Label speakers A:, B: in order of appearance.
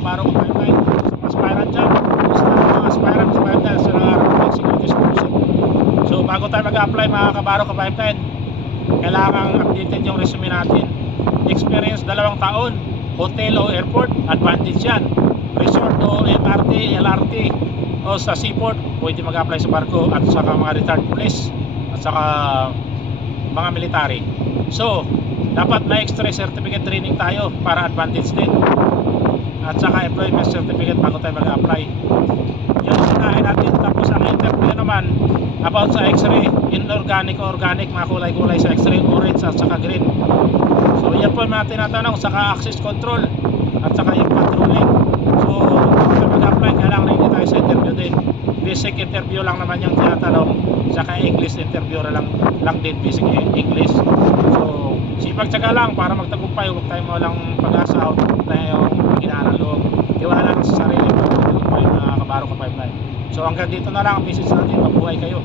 A: mga ko pipeline sa mga aspirant dyan. Basta mga aspirant sa pipeline sa nangarap ng security scholarship. So bago tayo mag-apply mga ko pipeline, kailangan updated yung resume natin. Experience dalawang taon, hotel o airport, advantage yan. Resort o MRT, LRT o sa seaport, pwede mag-apply sa barko at saka mga retired police at saka mga military. So, dapat may extra certificate training tayo para advantage din. Saka employment certificate bago tayo mag-apply. Yun ang unahin natin. Tapos ang interview naman about sa x-ray, inorganic o organic, mga kulay-kulay sa x-ray, orange at saka green. So yan po yung mga tinatanong, saka access control at saka yung patrolling. So tayo mag-apply, kailangan rin tayo sa interview din. Basic interview lang naman yung tinatanong, saka English interview lang, lang din basic English. So sipag tsaga lang para magtagumpay, huwag tayo walang pag-asa, huwag tayong ginaan ng loob. Tiwala lang sa sarili, magtagumpay mga kabaro ka pipeline. So hanggang dito na lang ang message natin, mabuhay kayo.